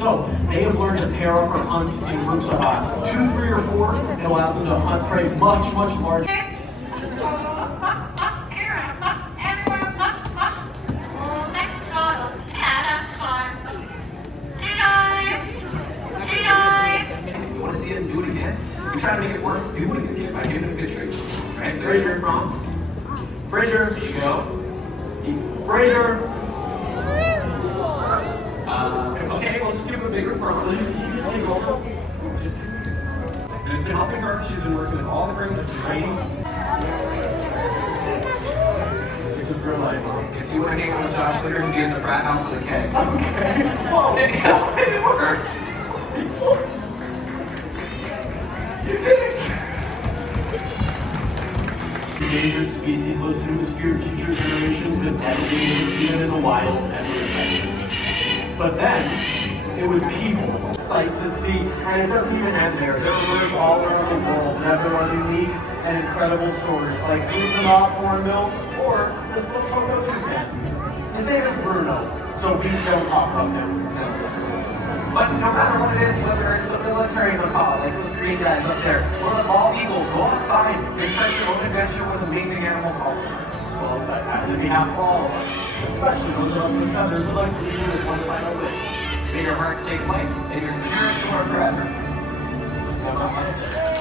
So they have learned to pair up or hunt in groups of 2, 3, or 4. It allows them to hunt prey much, much larger. You want to see it and do it again? We try to make it worth doing it again by giving them good treats. Right? So there's your prompts. Fraser, Here you go. Fraser. Okay, we'll just give them a bigger prompt. And it's been helping her. She's been working with all the brains, training. This is real life. If you want to hang out with Josh later, he'll be in the frat house with a keg. Okay. Whoa. It works. Endangered species listed in this few future generations would never be able to see them in the wild ever again. But then, it was people. Sight to see, and it doesn't even end there. There are birds all around the world that have their own unique and incredible stories, like Uthama Hornbill or this little Coco toucan. His name is Bruno, so we don't talk about him. But no matter what it is, whether it's the military macaw, like those green guys up there, or the bald eagle, go outside and start your own adventure with amazing animals all over. Well said, and on behalf of all of us, especially those of us with feathers, would like to leave you with one final wish. May your heart stay light and your spirit soar forever. Namaste.